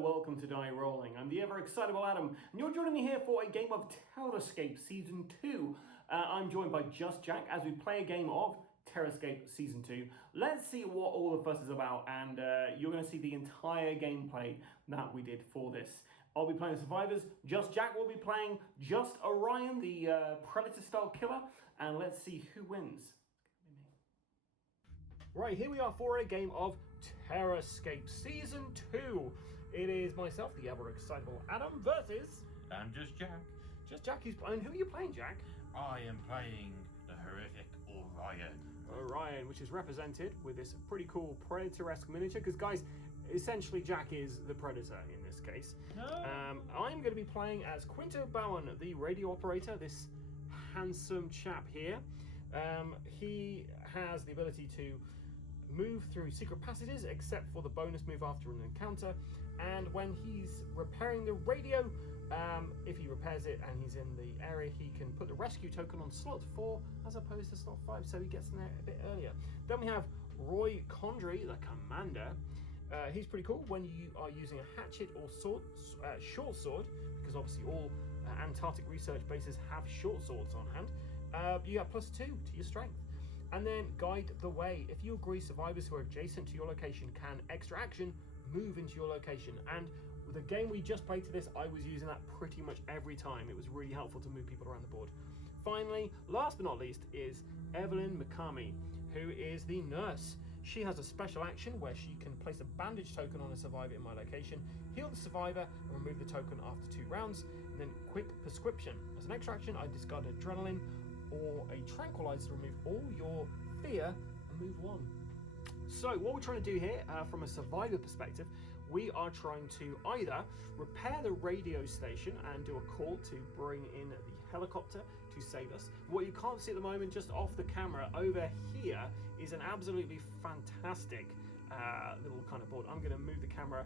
welcome to Die Rolling. I'm the ever-excitable Adam, and you're joining me here for a game of Terrorscape Season 2. I'm joined by Just Jack as we play a game of Terrorscape Season 2. Let's see what all the fuss is about, and you're going to see the entire gameplay that we did for this. I'll be playing the survivors, Just Jack will be playing Just Orion, the Predator-style killer, and let's see who wins. Right, here we are for a game of Terrorscape Season 2. It is myself, the ever-excitable Adam, versus... I'm Just Jack. Just Jack, who are you playing, Jack? I am playing the horrific Orion. Orion, which is represented with this pretty cool Predator-esque miniature, because, guys, essentially Jack is the Predator in this case. No. I'm going to be playing as Quinto Bowen, the radio operator, this handsome chap here. He has the ability to move through secret passages, except for the bonus move after an encounter, and when he's repairing the radio, if he repairs it and he's in the area, he can put the rescue token on slot 4 as opposed to slot 5, so he gets in there a bit earlier. Then we have Roy Condry, the commander. He's pretty cool when you are using a hatchet or short sword, because obviously all Antarctic research bases have short swords on hand. You get +2 to your strength. And then Guide the Way. If you agree survivors who are adjacent to your location can extra action move into your location. And with the game we just played to this, I was using that pretty much every time. It was really helpful to move people around the board. Finally, last but not least, is Evelyn Mikami, who is the nurse. She has a special action where she can place a bandage token on a survivor in my location, heal the survivor, and remove the token after 2 rounds. And then Quick Prescription. As an extra action, I discard adrenaline or a tranquilizer to remove all your fear and move 1. So what we're trying to do here, from a survivor perspective, we are trying to either repair the radio station and do a call to bring in the helicopter to save us. What you can't see at the moment, just off the camera over here, is an absolutely fantastic little kind of board. I'm going to move the camera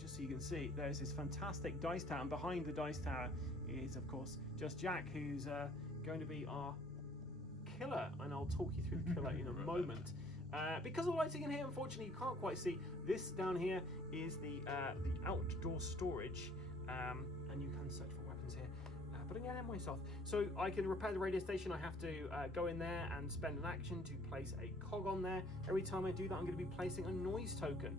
just so you can see. There's this fantastic dice tower, and behind the dice tower is, of course, Just Jack, who's going to be our killer, and I'll talk you through the killer in a moment. Because of the lighting in here, unfortunately, you can't quite see. This down here is the outdoor storage, and you can search for weapons here. But again, I'm myself. So I can repair the radio station. I have to go in there and spend an action to place a cog on there. Every time I do that, I'm going to be placing a noise token.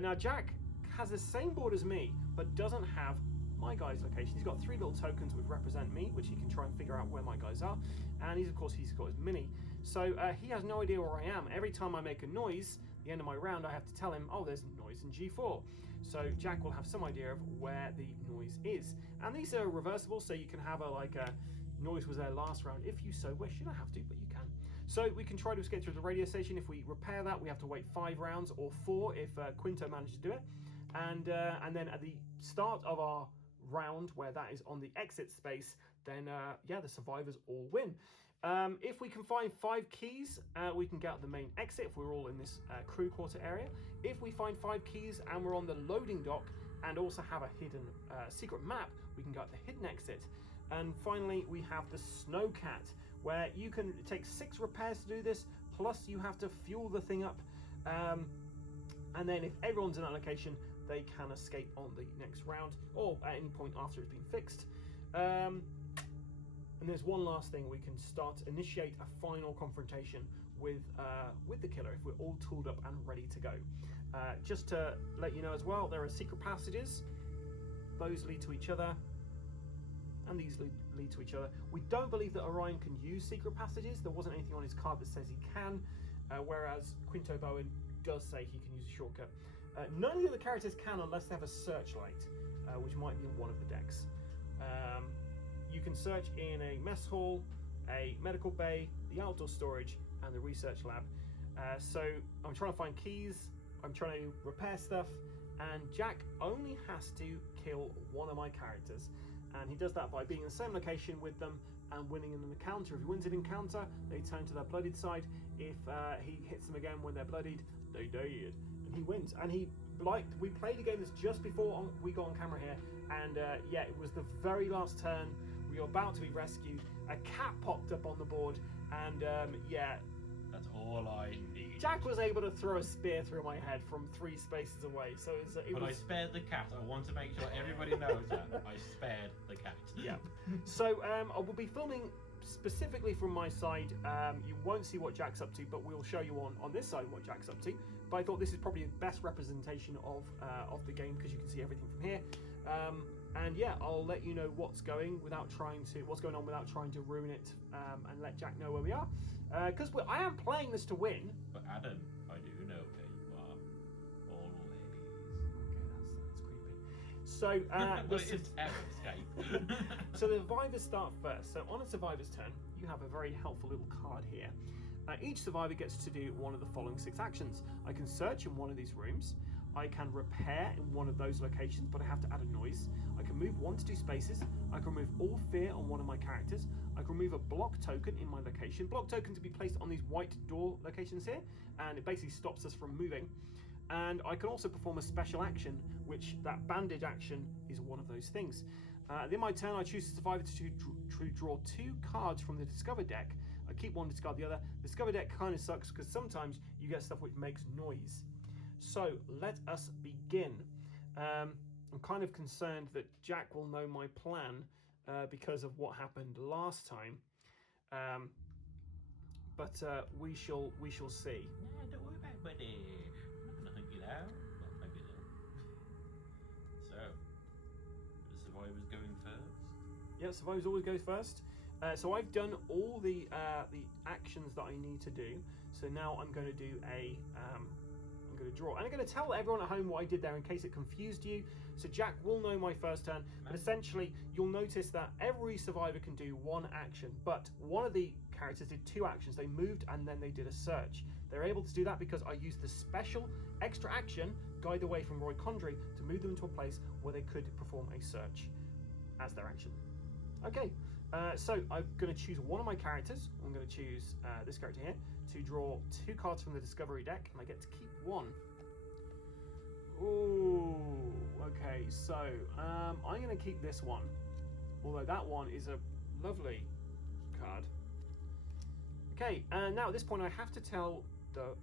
Now, Jack has the same board as me, but doesn't have my guy's location. He's got 3 little tokens which represent me, which he can try and figure out where my guys are. And he's got his mini. So he has no idea where I am. Every time I make a noise, at the end of my round, I have to tell him, oh, there's noise in G4. So Jack will have some idea of where the noise is. And these are reversible, so you can have a noise was there last round if you so wish. You don't have to, but you can. So we can try to escape through the radio station. If we repair that, we have to wait 5 rounds, or 4 if Quinto manages to do it. And then at the start of our round, where that is on the exit space, then the survivors all win. If we can find 5 keys, we can get out the main exit if we're all in this crew quarter area. If we find 5 keys and we're on the loading dock and also have a hidden secret map, we can go out the hidden exit. And finally, we have the Snowcat, where you can take 6 repairs to do this, plus you have to fuel the thing up. And then if everyone's in that location, they can escape on the next round, or at any point after it's been fixed. And there's one last thing: we can initiate a final confrontation with the killer if we're all tooled up and ready to go. Just to let you know as well, there are secret passages. Those lead to each other, and these lead to each other. We don't believe that Orion can use secret passages. There wasn't anything on his card that says he can, whereas Quinto Bowen does say he can use a shortcut. None of the other characters can unless they have a searchlight, which might be in one of the decks. You can search in a mess hall, a medical bay, the outdoor storage, and the research lab. So I'm trying to find keys, I'm trying to repair stuff, and Jack only has to kill one of my characters. And he does that by being in the same location with them and winning an encounter. If he wins an encounter, they turn to their bloodied side. If he hits them again when they're bloodied, they died. And he wins. And we played a game that's just before we got on camera here. And it was the very last turn. We were about to be rescued. A cat popped up on the board. And That's all I need. Jack was able to throw a spear through my head from 3 spaces away, so it But I was... spared the cat. I want to make sure everybody knows that. I spared the cat. Yeah. So I will be filming specifically from my side. You won't see what Jack's up to, but we'll show you on this side what Jack's up to. But I thought this is probably the best representation of the game because you can see everything from here. And yeah, I'll let you know what's going on without trying to ruin it, and let Jack know where we are. Because I am playing this to win. But Adam, I do know where you are. Always. Okay, that's creepy. So it's Terrorscape. So the survivors start first. So on a survivor's turn, you have a very helpful little card here. Each survivor gets to do one of the following 6 actions. I can search in one of these rooms. I can repair in one of those locations, but I have to add a noise. I can move 1 to 2 spaces. I can remove all fear on one of my characters. I can remove a block token in my location. Block token to be placed on these white door locations here, and it basically stops us from moving. And I can also perform a special action, which that bandage action is one of those things. In my turn, I choose the survivor to draw 2 cards from the Discover deck. I keep one, discard the other. The Discover deck kind of sucks because sometimes you get stuff which makes noise. So let us begin. I'm kind of concerned that Jack will know my plan because of what happened last time. But we shall see. Nah, don't worry about it, buddy. I'm not gonna hunt you down. Well, maybe a little. So, the survivor's going first. Yeah, survivors always goes first. So I've done all the actions that I need to do. So now I'm going to do I'm going to draw, and I'm going to tell everyone at home what I did there in case it confused you. So Jack will know my first turn, but essentially you'll notice that every survivor can do 1 action, but one of the characters did 2 actions. They moved and then they did a search. They're able to do that because I used the special extra action, Guide the Way from Roy Condry, to move them into a place where they could perform a search as their action. Okay, so I'm going to choose one of my characters. I'm going to choose this character here to draw 2 cards from the Discovery deck, and I get to keep 1. Ooh, okay, so I'm going to keep this one, although that one is a lovely card. Okay, and now at this point I have to tell the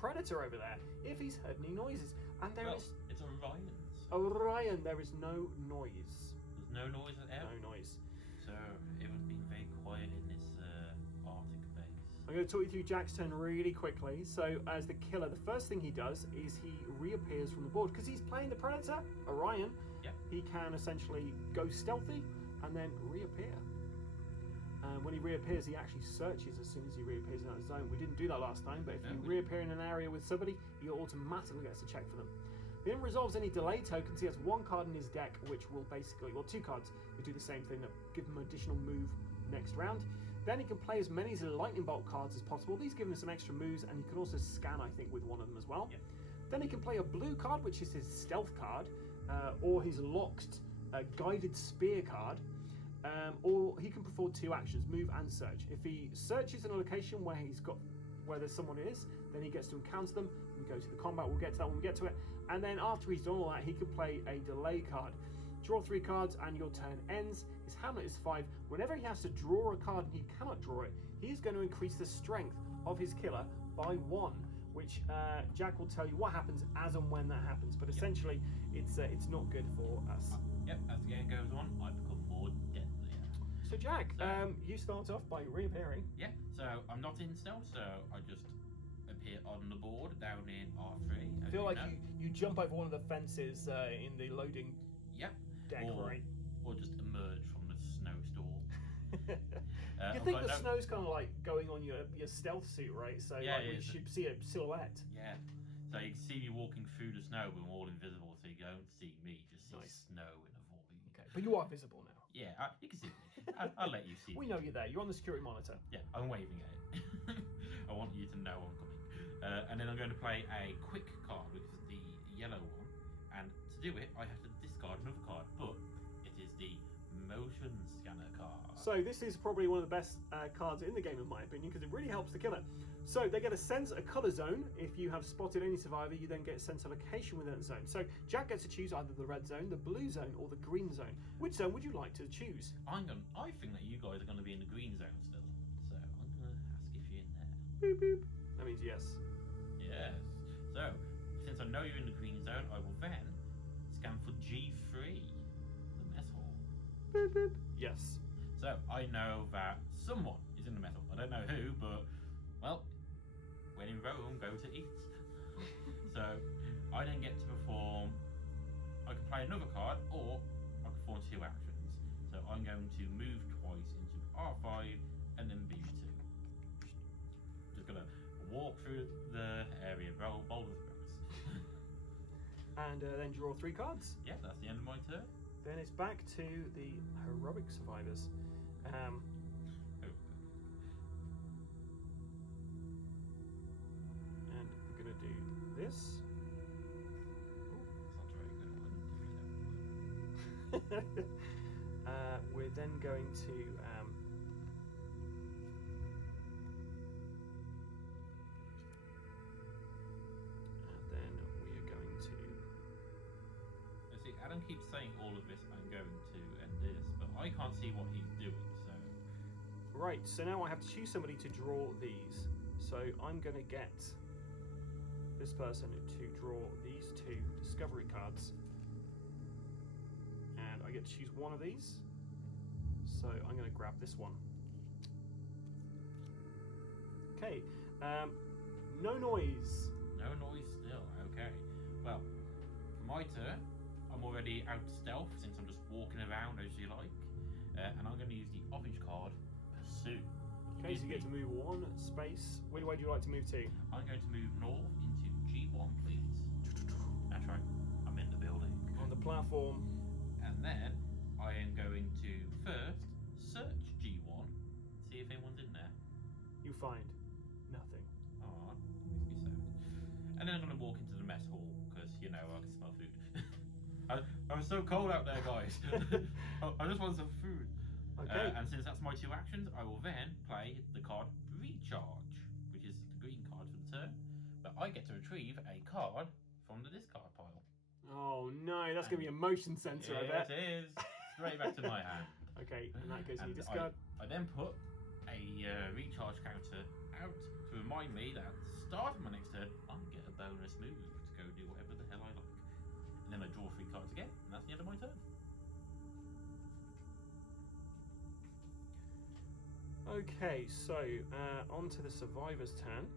Predator over there if he's heard any noises, and It's Orion's. Orion, there is no noise. There's no noise at all? No noise. So, it would be very quiet in this Arctic base. I'm going to talk you through Jack's turn really quickly. So, as the killer, the first thing he does is he reappears from the board. Because he's playing the Predator, Orion, he can essentially go stealthy and then reappear. When he reappears, he actually searches as soon as he reappears in that zone. We didn't do that last time, but if you reappear in an area with somebody, he automatically gets to check for them. He then resolves any delay tokens. He has 1 card in his deck, which will basically, well, 2 cards, which do the same thing, that give him additional move next round. Then he can play as many lightning bolt cards as possible. These give him some extra moves, and he can also scan, I think, with one of them as well. Then he can play a blue card, which is his stealth card, or his locked guided spear card, or he can perform 2 actions, move and search. If he searches in a location where there's someone is, then he gets to encounter them and go to the combat. We'll get to that when we get to it. And then after he's done all that, he can play a delay card. Draw 3 cards and your turn ends. His Hamlet is 5. Whenever he has to draw a card and he cannot draw it, he's going to increase the strength of his killer by 1, which Jack will tell you what happens as and when that happens. But essentially, it's not good for us. As the game goes on, I become more deadlier. So Jack, you start off by reappearing. So I'm not in stealth, so I just appear on the board down in R3. I feel like you jump over one of the fences in the loading deck, right? Or just emerge from the snowstorm. You think the snow's kind of like going on your stealth suit, right? So we should see a silhouette. Yeah. So you can see me walking through the snow, but I'm all invisible, so you don't see me, just see snow in a void. Okay, but you are visible now. Yeah, you can see me. I'll let you see we me. know you're there. You're on the security monitor. Yeah, I'm waving at it. I want you to know I'm coming. And then I'm going to play a quick card, which is the yellow one. And to do it, I have to discard another card, but it is the motion scanner card. So this is probably one of the best cards in the game, in my opinion, because it really helps the killer. So they get a sense a color zone. If you have spotted any survivor, you then get a sense of location within that zone. So Jack gets to choose either the red zone, the blue zone, or the green zone. Which zone would you like to choose? I think that you guys are going to be in the green zone still. So I'm going to ask if you're in there. Boop, boop. That means yes. I know that someone is in the metal. I don't know who, but well, when in Rome, go to eat. So I then get to perform. I can play another card, or I can perform 2 actions. So I'm going to move twice into R5 and then B2. Just gonna walk through the area, roll boulders bricks. And then draw 3 cards. Yeah, that's the end of my turn. Then it's back to the heroic survivors. And we're gonna do this. That's not very good. We're then going to and then we are going to. See, Adam keeps saying all of this. I'm going to end this, but I can't see what he's doing. So Right. So now I have to choose somebody to draw these. So I'm going to get this person to draw these 2 discovery cards. And I get to choose one of these. So I'm going to grab this one. Okay. No noise. no noise still. Okay. Well, for my turn, I'm already out stealth since I'm just walking around as you like, and I'm going to use the orange card, Pursue. Okay, so you get to move 1 space. Which way do you like to move to? I'm going to move north into G1, please. That's right. I'm in the building. On the platform. And then I am going to first search G1, see if anyone's in there. You find nothing. Oh, makes me sad. And then I'm going to walk into the mess hall because you know I can smell food. I was so cold out there, guys. I just want some food. Okay. And since that's my 2 actions, I will then play the card Recharge, which is the green card for the turn. But I get to retrieve a card from the discard pile. Oh no, that's going to be a motion sensor, I bet. It is. Straight back to my hand. Okay, in that case, you And discard. I then put a recharge counter out to remind me that at the start of my next turn, I get a bonus move to go do whatever the hell I like. And then I draw 3 cards again, and that's the end of my turn. Okay, so on to the survivor's turn.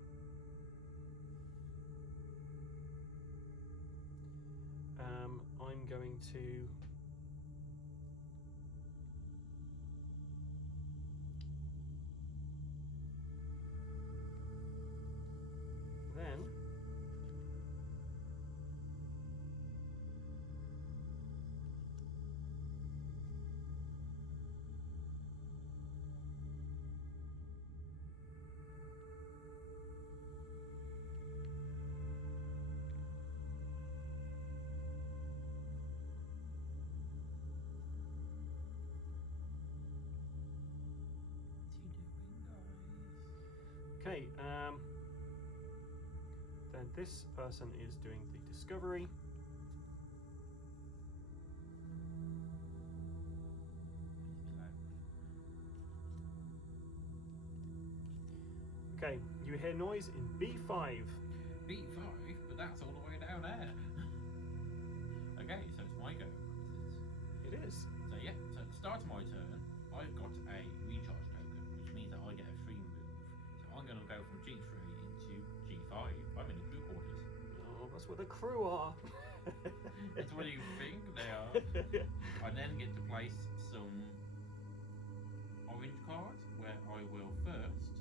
I'm going to then okay, then this person is doing the discovery. Okay, you hear noise in B5. B5, but that's all the way down there. Okay, so it's my go. It is. So yeah, so at the start of my turn, I've got a recharge token, which means that I get a free move. So I'm going to go from G3 into G5. I'm in the crew quarters. Oh, that's where the crew are. That's what you think they are. I then get to place some orange cards, where I will first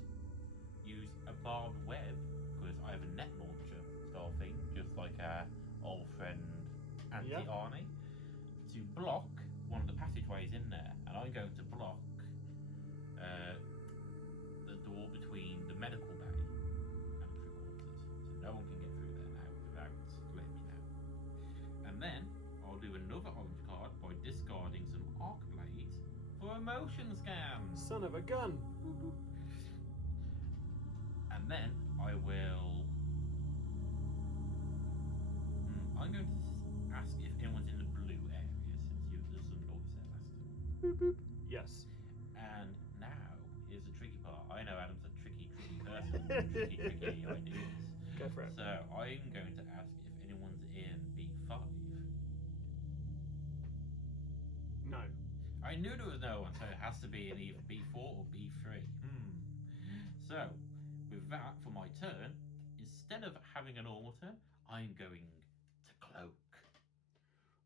use a barbed web, because I have a net launcher style thing, just like our old friend Arnie, to block one of the passageways in there, and I'm going to block the door between the medical bay and the crew quarters, so no one can get through there now without letting me know. And then I'll do another orange card by discarding some arc blades for a motion scan. Son of a gun. And then I will. I'm going to ask if anyone's in the blue area, since there's some noise there last time. Boop, boop. Yes. And now here's the tricky part. I know Adam's a tricky person with tricky ideas. Go for it. So I'm going to ask if anyone's in B5. No. I knew there was no one, so it has to be be in either B4 or B3. So, with that, for my turn, instead of having a normal turn, I'm going to cloak.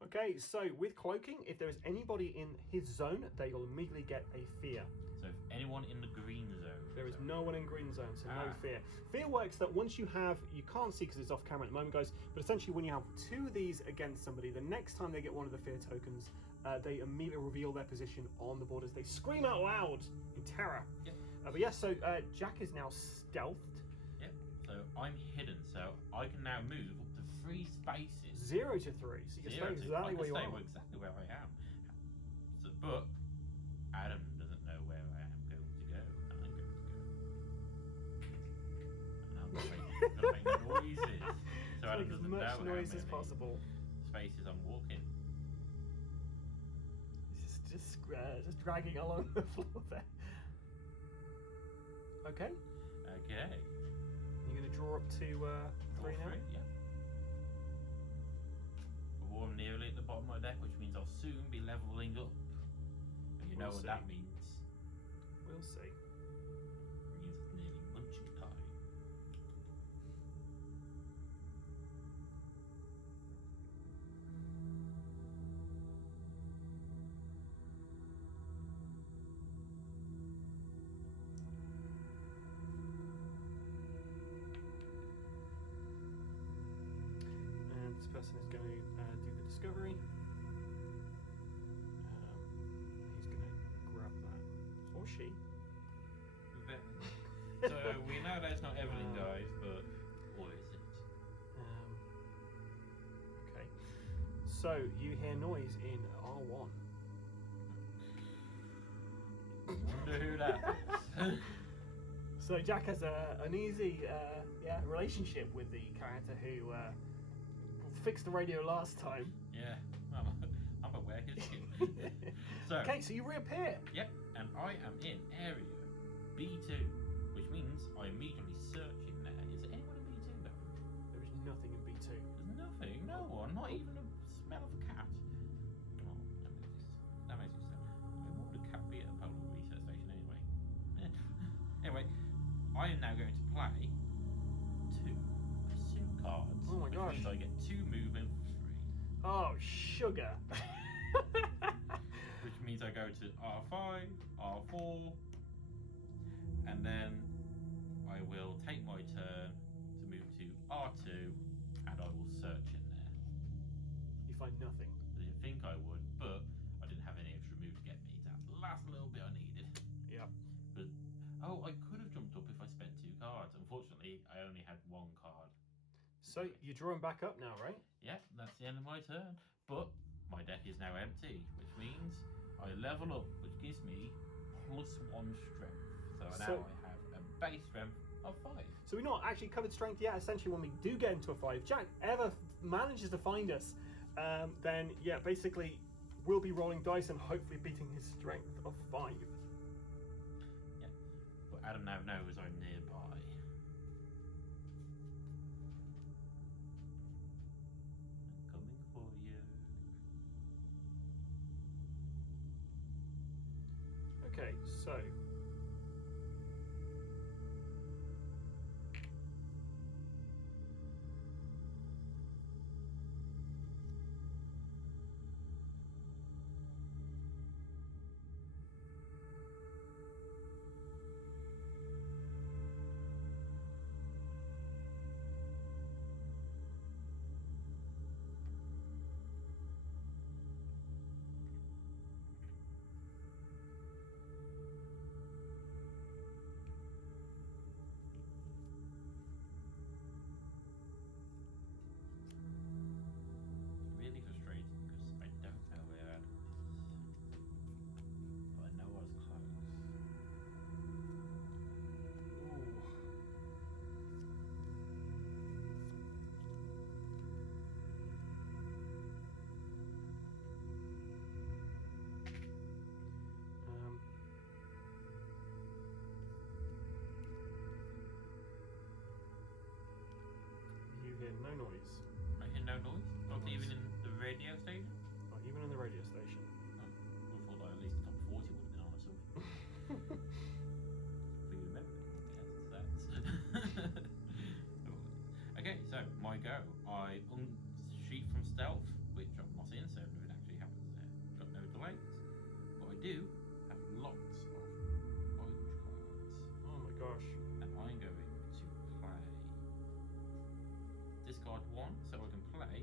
Okay, so with cloaking, if there is anybody in his zone, they will immediately get a fear. So if anyone in the green zone... There is no one in green zone, so no fear. Fear works that once you have, you can't see because it's off camera at the moment, guys, but essentially when you have 2 of these against somebody, the next time they get one of the fear tokens, they immediately reveal their position on the board as they scream out loud in terror. Yep. But yes, so Jack is now stealthed. Yep, so I'm hidden, so I can now move up to 3 spaces. 0 to 3, so you can stay exactly where you are. Exactly where I am. So, but Adam doesn't know where I am going to go. I'm going to go. And I'm going to make noises. So Adam doesn't know as much noise how as many possible. Spaces I'm walking. Just dragging along the floor there. Okay. Okay. You're going to draw up to 3 now? Yeah. Well, I'm nearly at the bottom of my deck, which means I'll soon be leveling up. And you know what that means. We'll see. It means it's nearly munching time. And this person is going to do the discovery. He's going to grab that. Or she. So we know that's not Evelyn, guys, but or is it? Okay. So you hear noise in R1. Wonder who that is. So Jack has an easy relationship with the character who fixed the radio last time. Yeah, I'm aware his skin. So okay, so you reappear. Yep, and I am in area B2, which means I immediately search in there. Is there anyone in B2 though? There is nothing in B2. There's nothing, no one, not even a smell of a cat. Oh, that makes me sad. What would a cat be at a polar research station anyway? Anyway, I am now going to play 2 pursuit cards. Oh my gosh. Which means I get 2 movement for free. Oh, sugar. Which means I go to R5, R4, and then I will take my turn to move to R2, and I will search in there. You find nothing. I didn't think I would, but I didn't have any extra move to get me that last little bit I needed. Yeah. But I could have jumped up if I spent 2 cards. Unfortunately, I only had 1 card. So you're drawing back up now, right? Yeah, that's the end of my turn. But my deck is now empty, which means I level up, which gives me +1 strength. So now I have a base strength of 5. So we're not actually covered strength yet. Essentially, when we do get into a 5, Jack ever manages to find us, then yeah, basically we'll be rolling dice and hopefully beating his strength of 5. Yeah, but Adam now knows I'm nearby. I'm coming for you. Okay, so Really frustrating because I don't know where Adam is. But I know I was close. you hear no noise. I hear no noise, not even in the radio station. Not even in the radio station. Oh, I thought that at least top 40 would have been on or something. odd one, so I can play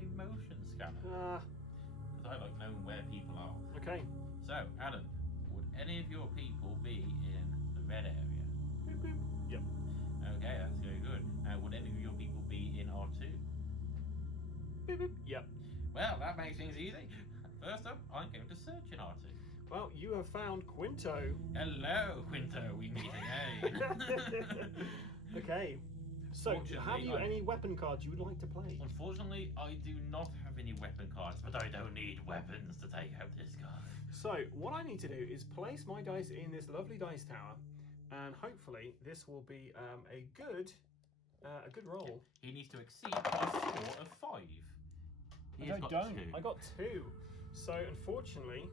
a motion scanner. Because I like knowing where people are. Okay. So, Alan, would any of your people be in the red area? Boop, boop. Yep. Okay, that's very good. Would any of your people be in R2? Boop, boop. Yep. Well, that makes things easy. First up, I'm going to search in R2. Well, you have found Quinto. Hello, Quinto. We meet again. Okay. So, have you any weapon cards you would like to play? Unfortunately, I do not have any weapon cards, but I don't need weapons to take out this guy. So, what I need to do is place my dice in this lovely dice tower, and hopefully this will be a good roll. He needs to exceed my score of 5. I don't. I got 2. So, unfortunately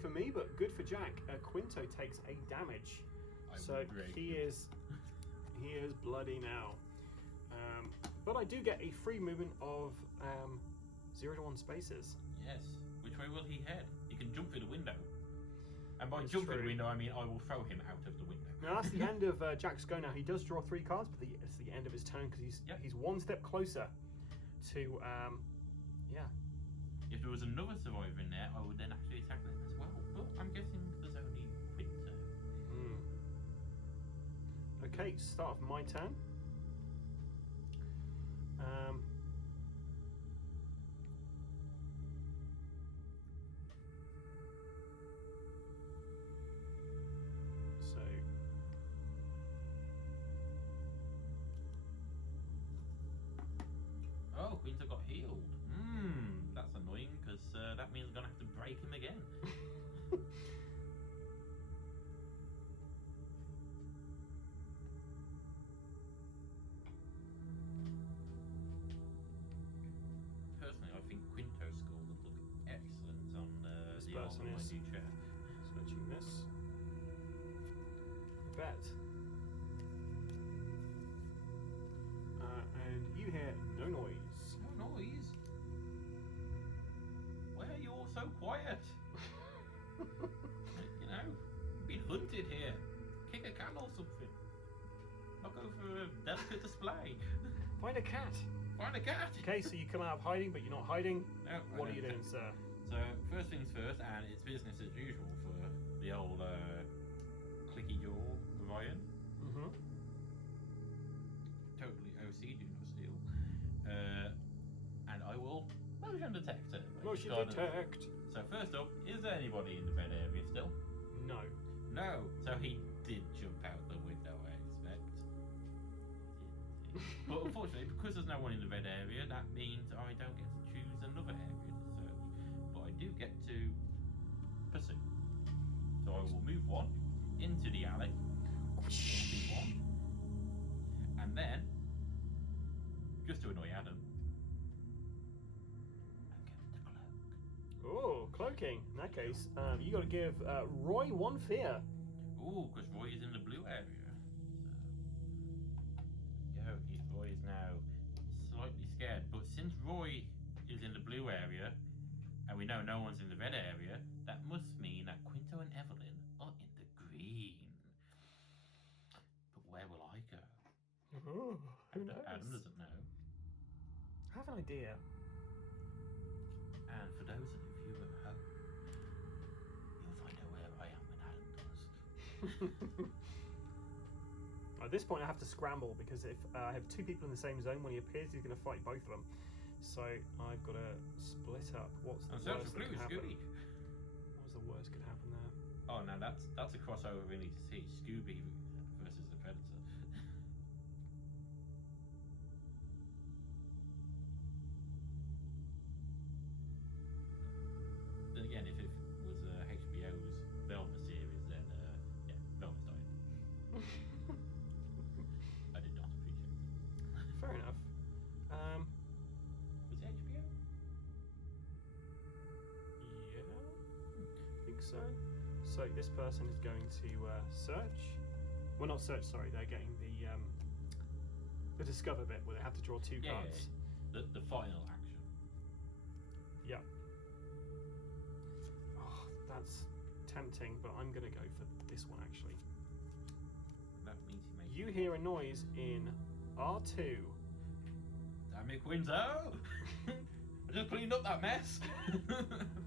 for me, but good for Jack, Quinto takes a damage. So he is bloody now. But I do get a free movement of 0 to 1 spaces. Yes. Which way will he head? He can jump through the window. And by That's jump through true. the window, I mean I will throw him out of the window. Now that's the end of Jack's go. Now he does draw 3 cards, but it's the end of his turn because he's 1 step closer to If there was another survivor in there, I would then actually attack them as well. But I'm guessing there's only Quinto. Okay, start of my turn. So Oh, Quinto got healed. That's annoying because that means I'm gonna have to break him again. Personally, I think Quinto's score would look excellent on This the old person is mighty chair. searching this. Bet. And you hear no noise. No noise. Why are you all so quiet? You know, been hunted here. Kick a can or something. Not go for a delicate display. Find a cat. Find a cat. Okay, so you come out of hiding, but you're not hiding. No, What are you doing, sir? So first things first, and it's business as usual for the old clicky jaw Ryan. Totally OC, do not steal. And I will motion detect her. Motion detect. So first up, is there anybody in the red area still? No. No. So he did jump out the window, I expect. But unfortunately, because there's no one in the red area, that means I don't get to choose another area to search. But I do get to pursue. So I will move 1 into the alley. Move 1. And then, just to annoy Adam, I'm going to cloak. Oh, cloaking. In that case, you got to give Roy 1 fear. Ooh, because Roy is in the blue area. So, Roy is now slightly scared. But since Roy is in the blue area, and we know no one's in the red area, that must mean that Quinto and Evelyn are in the green. But where will I go? Oh, who knows? Adam doesn't know. I have an idea. And for those of you at home, you'll find out where I am when Adam does. At this point, I have to scramble because if I have 2 people in the same zone, when he appears, he's going to fight both of them. So I've got to split up. What's the worst that could happen? What's the worst could happen there? Oh, now that's a crossover we need to see. Scooby versus the Predator. Then again, if it was HBO's Velma series, then yeah, Velma's died. I did not appreciate it. Fair enough. Was it HBO? Yeah, I think so. So this person is going to search. Well, not search. Sorry, they're getting the discover bit where they have to draw 2 cards. Yeah. The final action. Yeah. Oh, that's tempting, but I'm going to go for this one actually. That means he makes. You hear a noise in R2. Damn it, Quinto! I just cleaned up that mess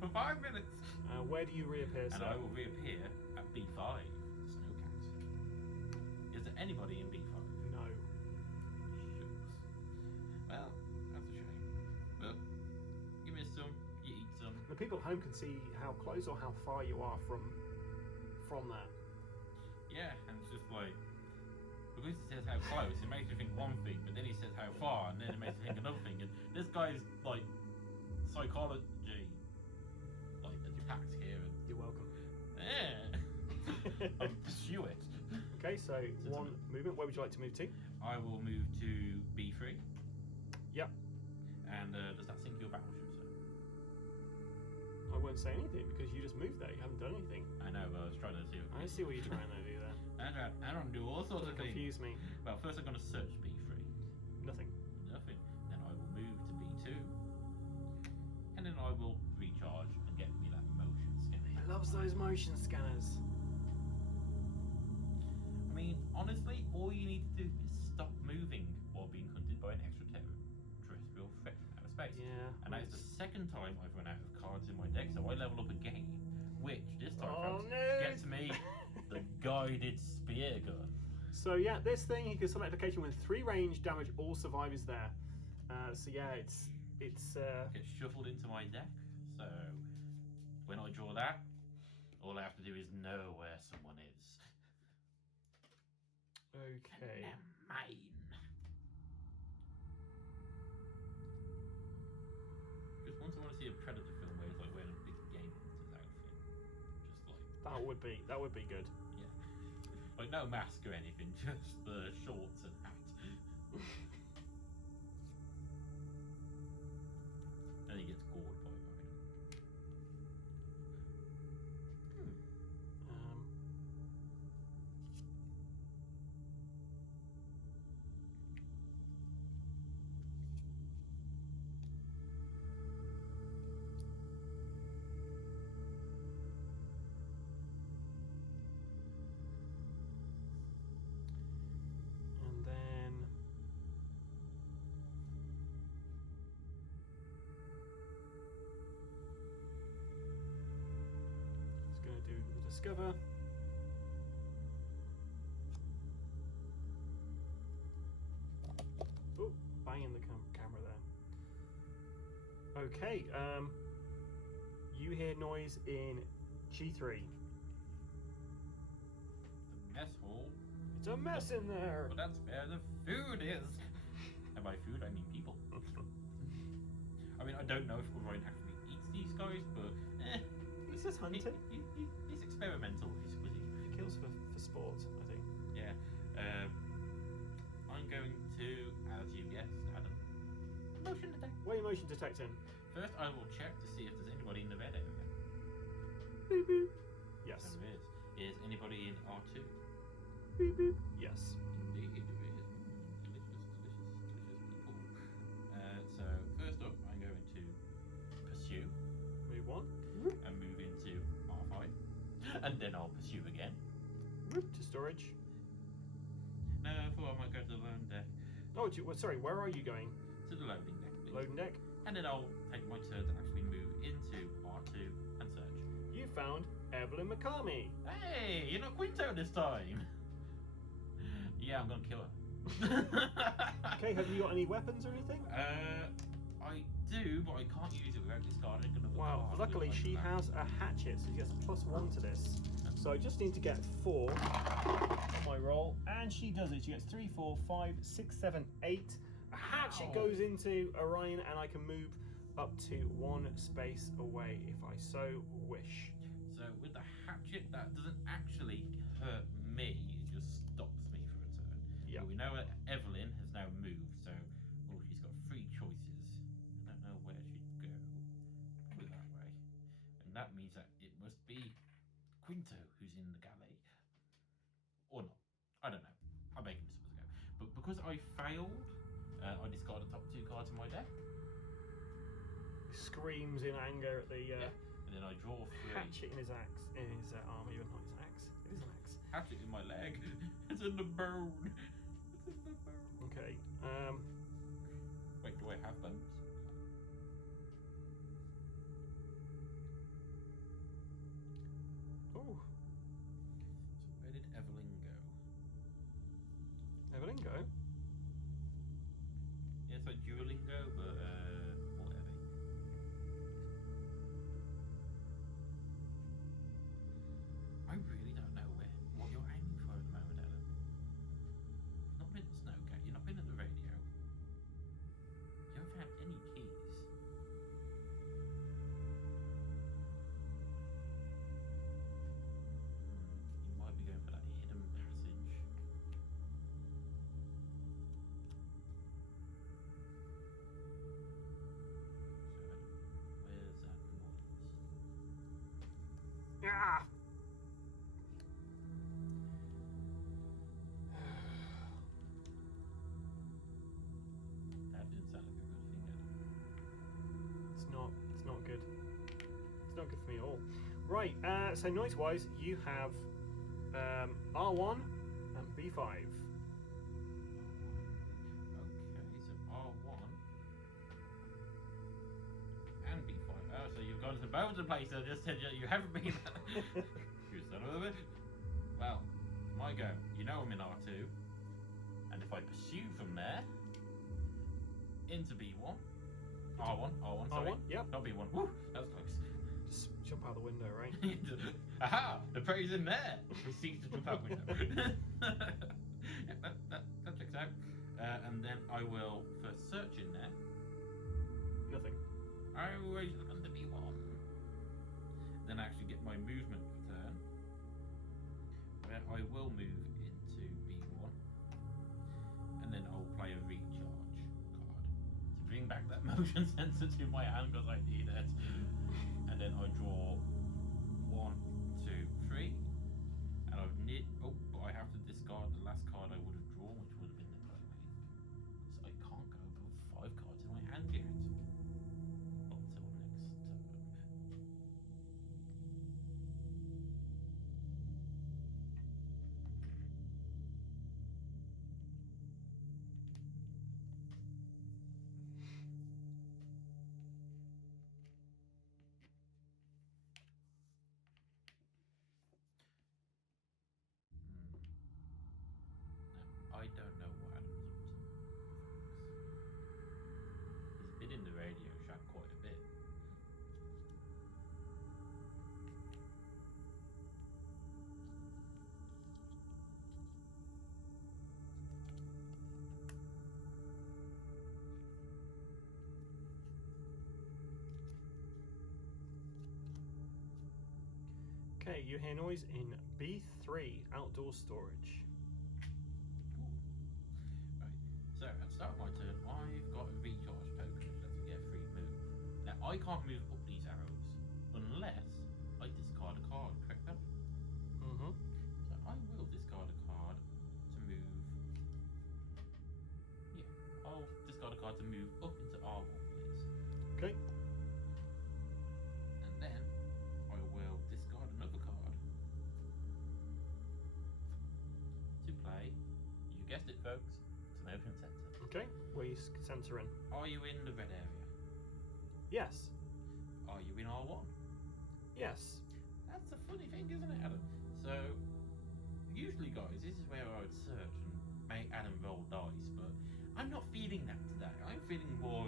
for 5 minutes. Where do you reappear, And sir? I will reappear at B5, Snowcat. Is there anybody in B5? No. Shucks. Well, that's a shame. Well, you miss some, you eat some. The people at home can see how close or how far you are from that. Yeah, and it's just like, because he says how close, it makes you think one thing, but then he says how far, and then it makes you think another thing. And this guy's like psychology, like attacks here, and You're welcome. yeah, I'll pursue it. Okay, so one movement. Where would you like to move to? I will move to B3. Yep. And does that sink your battleship, sir? I won't say anything because you just moved there. You haven't done anything. I know, but I was trying to see. I see what you're trying to do there. I don't do all sorts of things. Confuse me. Well, first I'm going to search B3. Nothing. Nothing. Then I will move to B2. And then I will recharge and get me that motion scanner. He loves those motion scanners. I mean, honestly, all you need to do is stop moving while being hunted by an extraterrestrial threat from outer space. Yeah. And that is the second time I've run out of cards in my deck, so I level up again, which this time folks, gets me the guided spear gun. So yeah, this thing you can select a location with 3 range, damage all survivors there. So yeah, it's Gets shuffled into my deck. So when I draw that, all I have to do is know where someone is. okay. And mine. Just once I want to see a Predator film where he's like wearing a big game hunter's outfit. Just like That would be good. yeah. Like no mask or anything, just the shorts and hat. And he gets gored by a rhino. And then it's going to do the discover. Oh, banging the camera there. Okay, you hear noise in G3. The mess hall. It's a mess in there. Well, that's where the food is. And by food, I mean people. I mean, I don't know if Orion actually eats these guys, but He's just hunting. He's experimental. He's He kills for sport, I think. yeah. I'm going to, as you guessed, Adam, motion detect. Where are you motion detecting? First, I will check to see if there's anybody in the red area. Boop, boop. Yes. So there is. Is anybody in R2? Boop, boop. Yes. Indeed, there is. Delicious people. So first up, I'm going to pursue Move on. and move into R5, and then I'll pursue again. To storage. No, I thought I might go to the loading deck. Oh, sorry, where are you going? To the loading deck, please. Loading deck. And then I'll take my turn to actually move into R2 and search. You found Evelyn McCarmy. Hey, you're not Quinto this time. Yeah, I'm gonna kill her. Okay, have you got any weapons or anything? I do, but I can't use it without discarding another Wow, card. luckily she has a hatchet, so she gets +1 to this. So I just need to get 4 on my roll, and she does it. She gets 3, 4, 5, 6, 7, 8. A hatchet Wow. goes into Orion, and I can move up to 1 space away if I so wish. So with the hatchet, that doesn't actually hurt me. It just stops me for a turn. Yeah. But we know that Evelyn has now moved, so she's got 3 choices. I don't know where she'd go. Probably that way. And that means that it must be Quinto who's in the galley. Or not. I don't know. I'm making this up as I go. But because I failed, I discard the top 2 cards in my deck. He screams in anger at the And then I draw 3. hatchet in his axe, in his armor. Even not his axe. It is an axe. Hatchet in my leg. It's in the bone. It's in the bone. Okay. Wait, do I good. It's not good for me at all. Right, so noise-wise, you have R1 and B5. Okay, so R1 and B5. Oh, so you've gone to both the places I just said you haven't been. You son of a bitch. Well, my go. You know I'm in R2. And if I pursue from there into B1, R1, sorry. R1, yep. Not B1. Woo, that was close. Just jump out the window, right? Aha! The prey's in there! He seeks to jump out window. Yeah, that checks out. And then I will first search in there. Nothing. I always look under B1. Then actually get my movement turn. Where I will move into B1. And then I'll play a recharge card to bring back that motion sensor to my hand because I need it. And then I draw 1, 2, 3. And I've but I have to discard the last card I would have drawn, which would have been the Glowing. So I can't go above 5 cards in my hand yet. Not until next turn. I don't know what Adam's up to. He's been in the Radio Shack quite a bit. Okay, you hear noise in B3, outdoor storage. Cool. Right. So at the start of my turn, I've got a recharge token which lets me get a free move. Now I can't move up these arrows unless I discard a card, correct? Mm-hmm. So I will discard a card to move. Yeah, I'll discard a card to move up into R1, please. Okay. And then I will discard another card to play. You guessed it, folks. It's an open center. Okay, where you center in? Are you in the red area? Yes. Are you in R1? Yes. That's a funny thing, isn't it, Adam? So, usually, guys, this is where I would search and make Adam roll dice, but I'm not feeling that today. I'm feeling more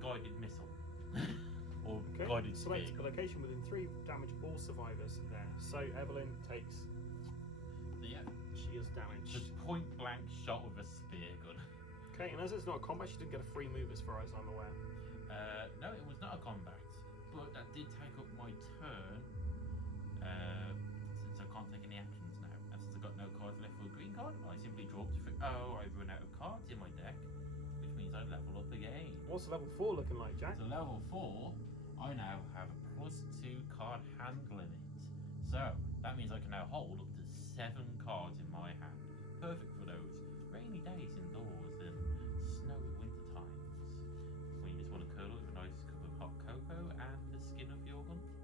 guided missile. Or Okay. guided Select spear. a location within 3, damage all survivors there. So Evelyn takes So, yeah, she is damaged. just point blank shot with a spear gun. Okay, and as it's not a combat, she didn't get a free move as far as I'm aware. No, it was not a combat, but that did take up my turn. Since I can't take any actions now, and since I've got no cards left for a green card, I simply draw up to I've run out of cards in my deck, which means I level up again. What's level 4 looking like, Jack? So level 4, I now have a +2 card hand limit. So that means I can now hold up to 7 cards in my hand. Perfect for those rainy days indoors and snowy winter times when you just want to curl up with a nice cup of hot cocoa and the skin of your hunted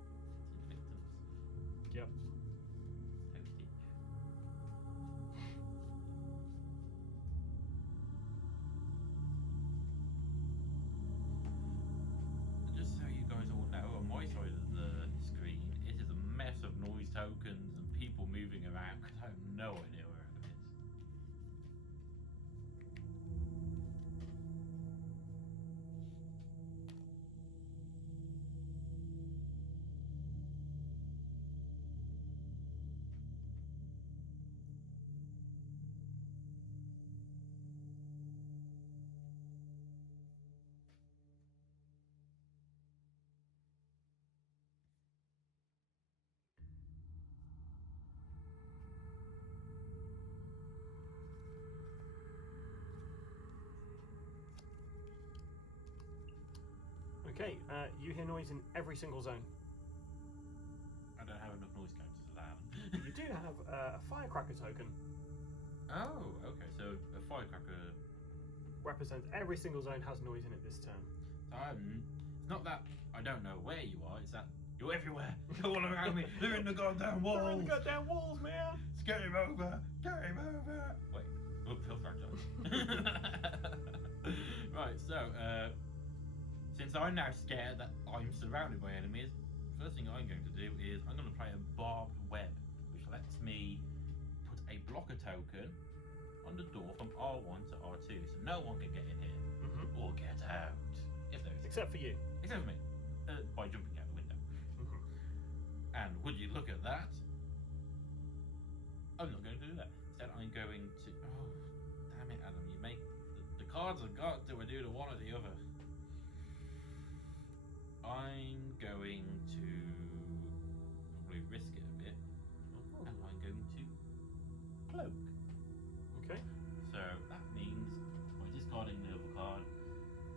victims. Yep. Toasty. Just so you guys all know, on my side of the screen, it is a mess of noise tokens and people moving around because I have no idea where it is. Okay, you hear noise in every single zone. I don't have enough noise counters for that. You do have a firecracker token. Oh, okay. So a firecracker. Represents every single zone has noise in it this turn. It's not that I don't know where you are, it's that you're everywhere. You're all around me. They're in the goddamn walls. They're in the goddamn walls, man. It's game over. Game over. Wait, look, feel fragile. Right, so, since I'm now scared that I'm surrounded by enemies, first thing I'm going to do is I'm going to play a barbed web, which lets me put a blocker token on the door from R1 to R2, so no one can get in here or get out. If there is. Except for you. Except for me, by jumping out the window. And would you look at that? I'm not going to do that. Instead, I'm going to. Oh, damn it, Adam! You make the cards have got to do the one or the other. I'm going to probably risk it a bit, and I'm going to cloak. Okay. So that means by discarding the other card,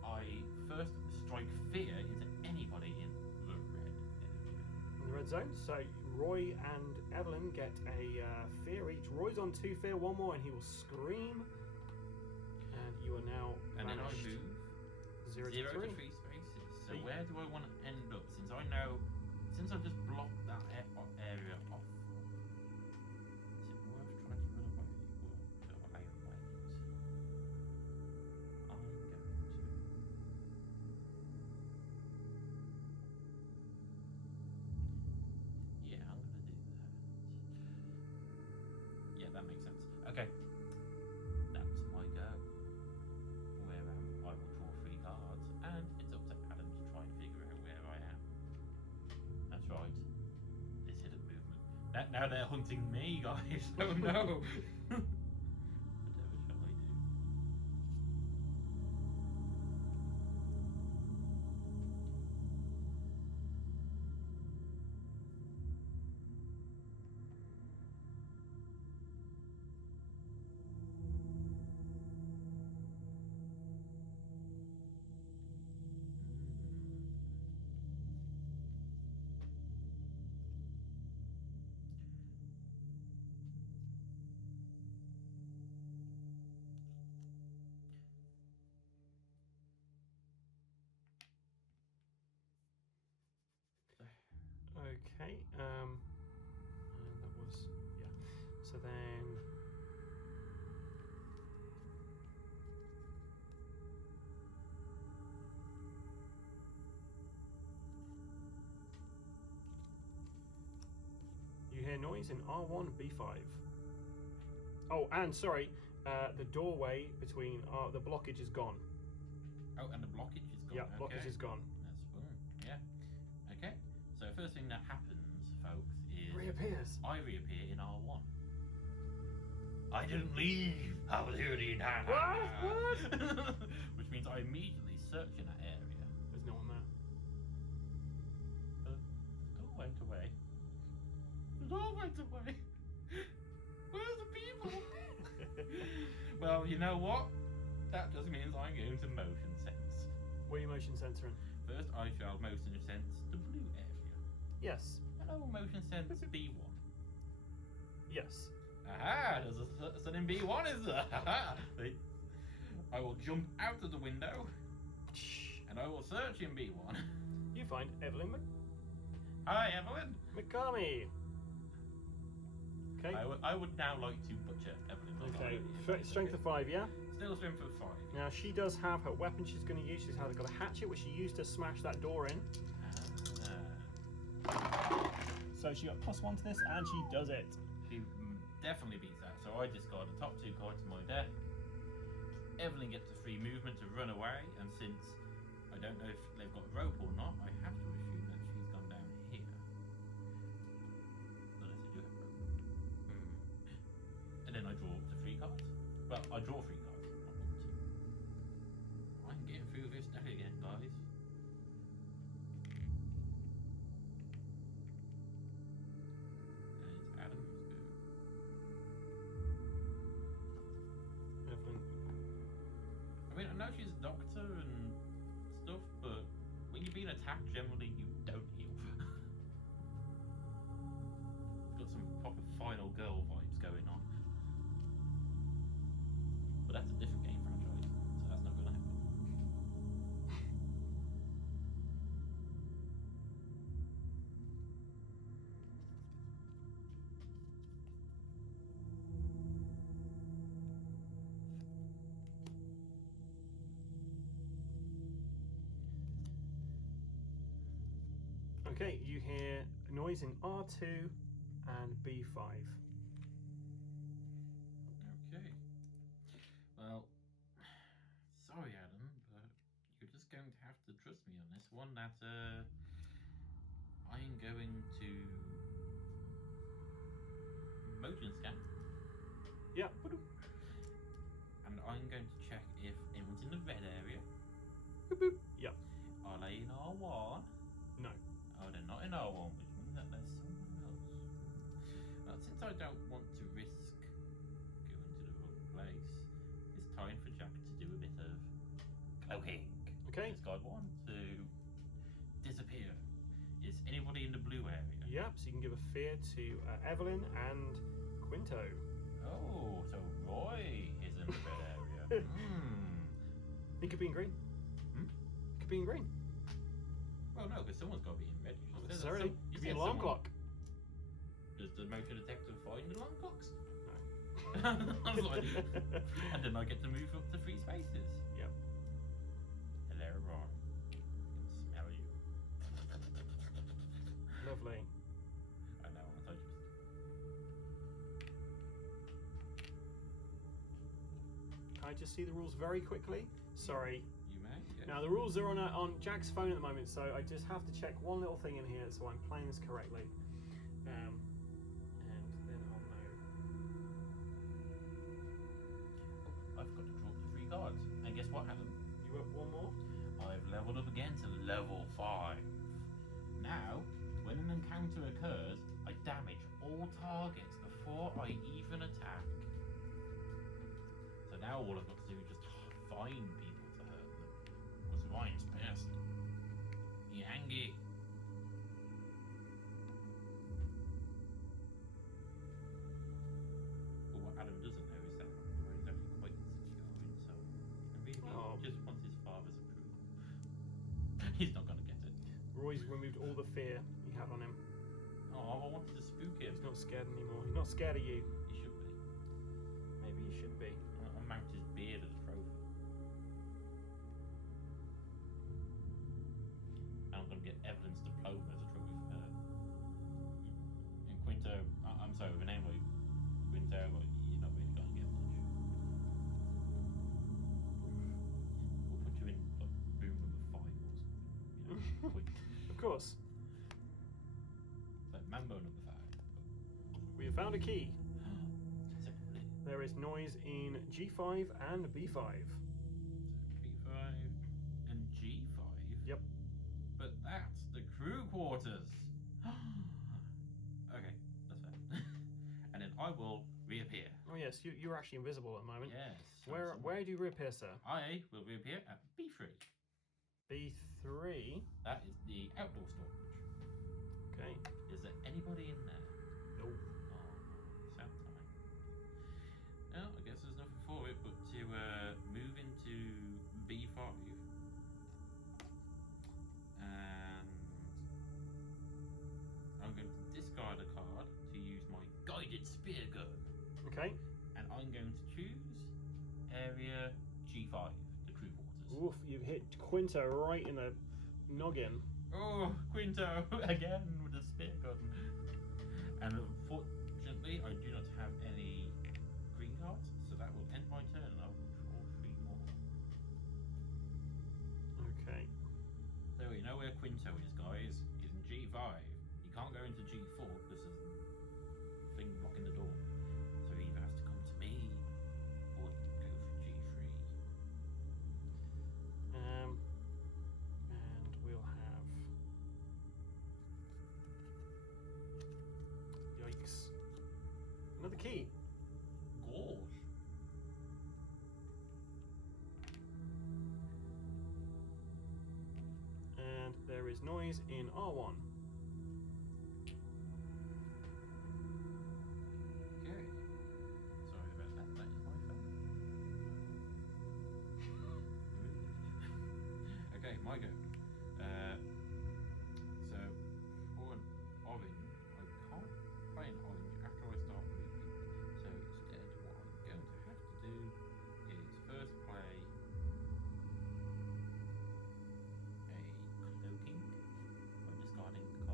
I first strike fear into anybody in the red area. In the red zone. So Roy and Evelyn get a fear each. Roy's on 2 fear, 1 more, and he will scream. And you are now. And then I move 0 to 3 spaces. So where do I want to end up? Since I know, since I've just blocked that area off, is it worth trying to run away? Well, do I wait? I'm going to. Yeah, I'm going to do that. Yeah, that makes sense. Okay, that's my go. Where I will draw 3 cards, and it's up to Adam to try and figure out where I am. That's right. This hidden movement. Now they're hunting me, guys. Oh no. Whatever shall I do? Okay. And that was So then. You hear noise in R1, B5. Oh, and sorry, the doorway between the blockage is gone. Oh, and the blockage is gone. Yeah, Okay. blockage is gone. That's fun. Yeah. Okay. So first thing that happens, folks, is Reappears. I reappear in R1. I didn't leave. How did he die? What? Which means I immediately search in that area. There's no one there. The door went away. The door went away. Where's the people? Well, you know what? That just means I'm going to motion sense. Where are you motion censoring? First, I shall motion sense the blue area. Yes. And I will motion sense B1. Yes. Aha! There's a in B1, is there? I will jump out of the window, and I will search in B1. You find Evelyn Hi, Evelyn. McCarmy. Okay. I would now like to butcher Evelyn. Okay. Strength of 5, yeah? Still strength of 5. Now she does have her weapon she's going to use. She's got a hatchet which she used to smash that door in. So she got +1 to this, and she does it. She definitely beats that. So I discard the top 2 cards to my deck. Evelyn gets a free movement to run away, and since I don't know if they've got rope or not, I have to assume that she's gone down here. Unless they do have rope. And then I draw the 3 cards. Well, I draw 3 cards. I'm getting through this deck again, guys. And it's Adam's go. Evelyn. I mean, I know she's a doctor and stuff, but when you're being attacked, generally you don't heal. Got some proper final girl vibes going on. But that's a different game franchise, so that's not going to happen. Okay, you hear noise in R2 and B5. Okay. Well, sorry, Adam, but you're just going to have to trust me on this one. That I'm going to motion scan. Yeah. And I'm going to check if anyone's in the red area. Boop, boop. Yeah. Are they in R1? No. Oh, they're not in R1, which means that there's someone else. Well, since I don't want to risk going to the wrong place, it's time for Jack to do a bit of cloaking. Okay. Discard 1 to disappear. Is anybody in the blue area? Yep, so you can give a fear to Evelyn and Quinto. Oh, so Roy is in the red area. He could be in green. Could be in green. Well, no, because someone's got to be in red. Not necessarily. Could be an alarm clock. Does the motion detector find alarm clocks? No. I was like, and then I get to move up to 3 spaces. Yep. Hello, Roy. I can smell you. Lovely. I know, I told you. Can I just see the rules very quickly? Sorry. You may. Yes. Now the rules are on Jack's phone at the moment, so I just have to check one little thing in here so I'm playing this correctly. And then I'll know. Oh, I've got to draw the 3 cards. And guess what, Adam? You up one more? I've leveled up again to level 5. Now, when an encounter occurs, I damage all targets before I even attack. So now all I've got to do is just find people to hurt them. Because Ryan's pissed. He angry. But what Adam doesn't know is that Ryan's actually quite insecure in himself. And really just wants his father's approval. He's not going to get it. Roy's removed all the fear you have on him. Oh, I wanted to spook him. He's not scared anymore. He's not scared of you. He should be. Maybe he should be. I'll mount his beard as a trophy. And I'm going to get Evelyn's diploma as a trophy for her. And Quinto, I'm sorry, with a name like Quinto, but you're not really going to get much. We'll put you in like room number 5 or something. You know, quick. Of course. Like Mambo number 5. We have found a key. Separately. There is noise in G5 and B5. B5 and G5? Yep. But that's the crew quarters. Okay, that's fair. And then I will reappear. Oh yes, you're actually invisible at the moment. Yes. Where do you reappear, sir? I will reappear at B3. B3. That is the outdoor storage. Okay. Is there anybody in there? No. Oh, sad time. Well, I guess there's nothing for it but to move into B5 and I'm going to discard a card to use my guided spear gun. Okay. And I'm going to choose area G5, the crew quarters. Oof, you've hit Quinto right in the noggin. Oh, Quinto again with the spear gun. And unfortunately, I do not have any green cards, so that will end my turn and I will draw 3 more. Okay. So you know where Quinto is, guys? He's in G5. He can't go into G4 because there's a thing blocking the door. So he either has to come to me or go for G3. And we'll have. Yikes. Another key. Gosh. And there is noise in R1. Okay. Sorry about that. That is my phone. Okay, my go. So for an orange, I can't play an orange after I start moving. So instead, what I'm going to have to do is first play a cloaking by discarding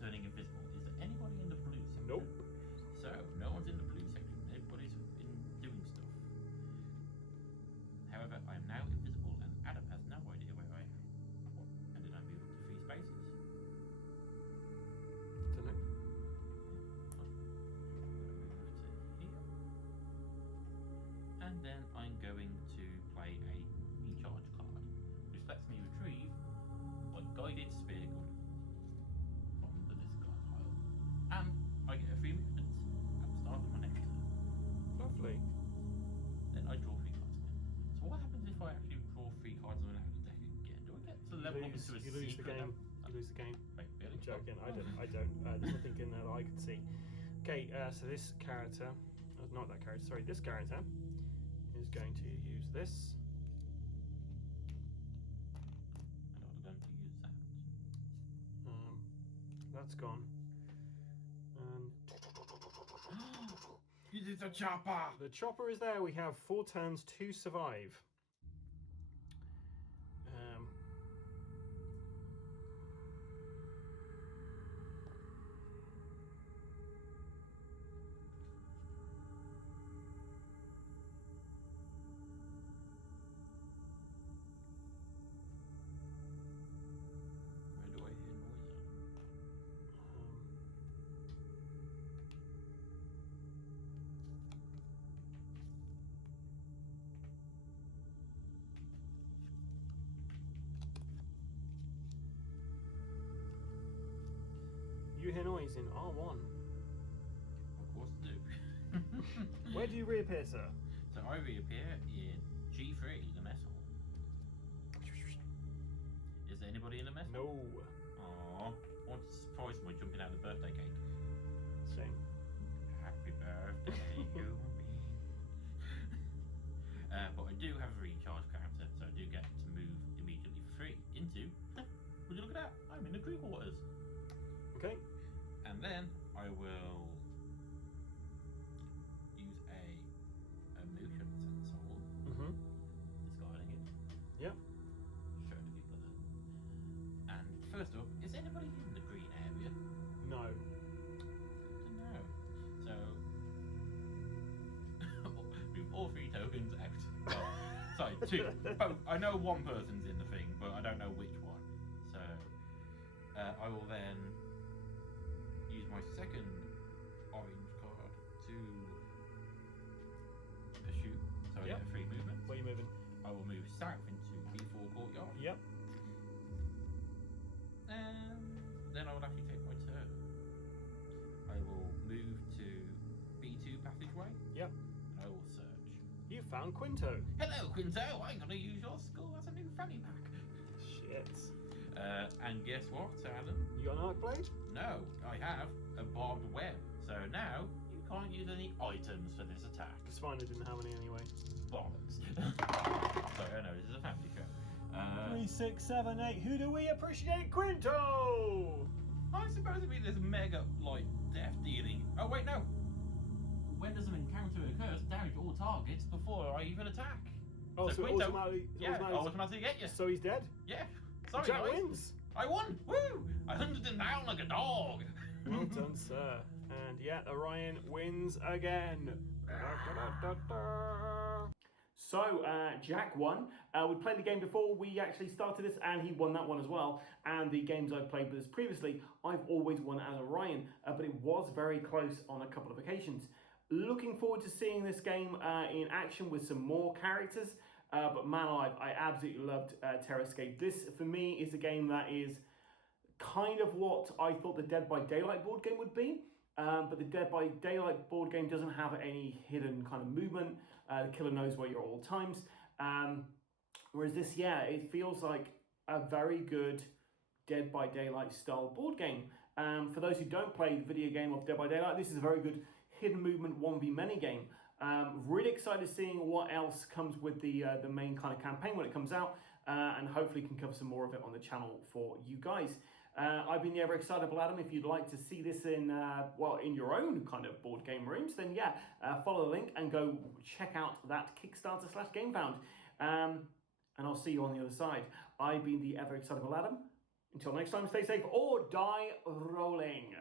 turning invisible. Is there anybody in the blue section? Nope. So, no one's in the blue section. Everybody's in doing stuff. However, I am now invisible and Adam has no idea where I am. What? And did I move up to 3 spaces? Don't know. I'm going to move to here. And then I'm going to play a recharge card, which lets me retrieve my guided spear gun from the discard pile. And I get a free movement at the start of my next turn. Lovely. Then I draw 3 cards again. So what happens if I actually draw 3 cards and out of the deck again? Do I get to level up into a You lose the secret game. level? You lose the game. Wait, really? I'm joking. I don't. There's nothing in there that I can see. Okay, so this character, not that character. Sorry, this character is going to use this. And I'm going to use that. That's gone. You did the chopper! The chopper is there. We have 4 turns to survive. Where do I hear noise at? You hear noise in R1. Of course I do. Where do you reappear, sir? So I reappear in G3, the mess hall. Is there anybody in the mess hall? No. Aww. I want to surprise them by jumping out of the birthday cake. Same. Happy birthday to me. But I do have a recharge character, so I do get to move immediately for free into. Would you look at that? I'm in the crew quarters. Okay. And then I will use a motion sense hole, discarding it. Yep. Show the people that. And first up, is anybody in the green area? No. No. So move all 3 tokens out. Well, sorry, 2. Both. I know one person's in the thing, but I don't know which one. So I will then use my second orange card to pursue. So I Yep. get a free movement. Where are you moving? I will move south into B4 courtyard. Yep. And then I will actually take my turn. I will move to B2 passageway. Yep. And I will search. You found Quinto. Hello, Quinto. I'm going to use your skull as a new fanny pack. Shit. And guess what, Adam? You got an arc blade? No, I have a barbed web. So now you can't use any items for this attack. It's fine, I didn't have any anyway. Bollocks. Sorry, I know this is a family show. 3, 6, 7, 8. Who do we appreciate? Quinto! I'm supposed to be this mega, death dealing. Oh, wait, no. When does an encounter occur, damage all targets before I even attack. Oh, so Quinto, automatically get you. So he's dead? Yeah. Sorry, Jack guys. wins! I won! Woo! I hunted him down like a dog. Well done, sir. And yeah, Orion wins again. So, Jack won. We played the game before we actually started this, and he won that one as well. And the games I've played with this previously, I've always won as Orion, but it was very close on a couple of occasions. Looking forward to seeing this game in action with some more characters. But man alive, I absolutely loved Terrorscape. This, for me, is a game that is kind of what I thought the Dead by Daylight board game would be. But the Dead by Daylight board game doesn't have any hidden kind of movement. The killer knows where you're at all times. Whereas this, yeah, it feels like a very good Dead by Daylight style board game. For those who don't play the video game of Dead by Daylight, this is a very good hidden movement 1v many game. Really excited seeing what else comes with the main kind of campaign when it comes out, and hopefully can cover some more of it on the channel for you guys. I've been the ever excitable Adam. If you'd like to see this in in your own kind of board game rooms, then yeah, follow the link and go check out that Kickstarter/GameFound. And I'll see you on the other side. I've been the ever excitable Adam. Until next time, stay safe or die rolling.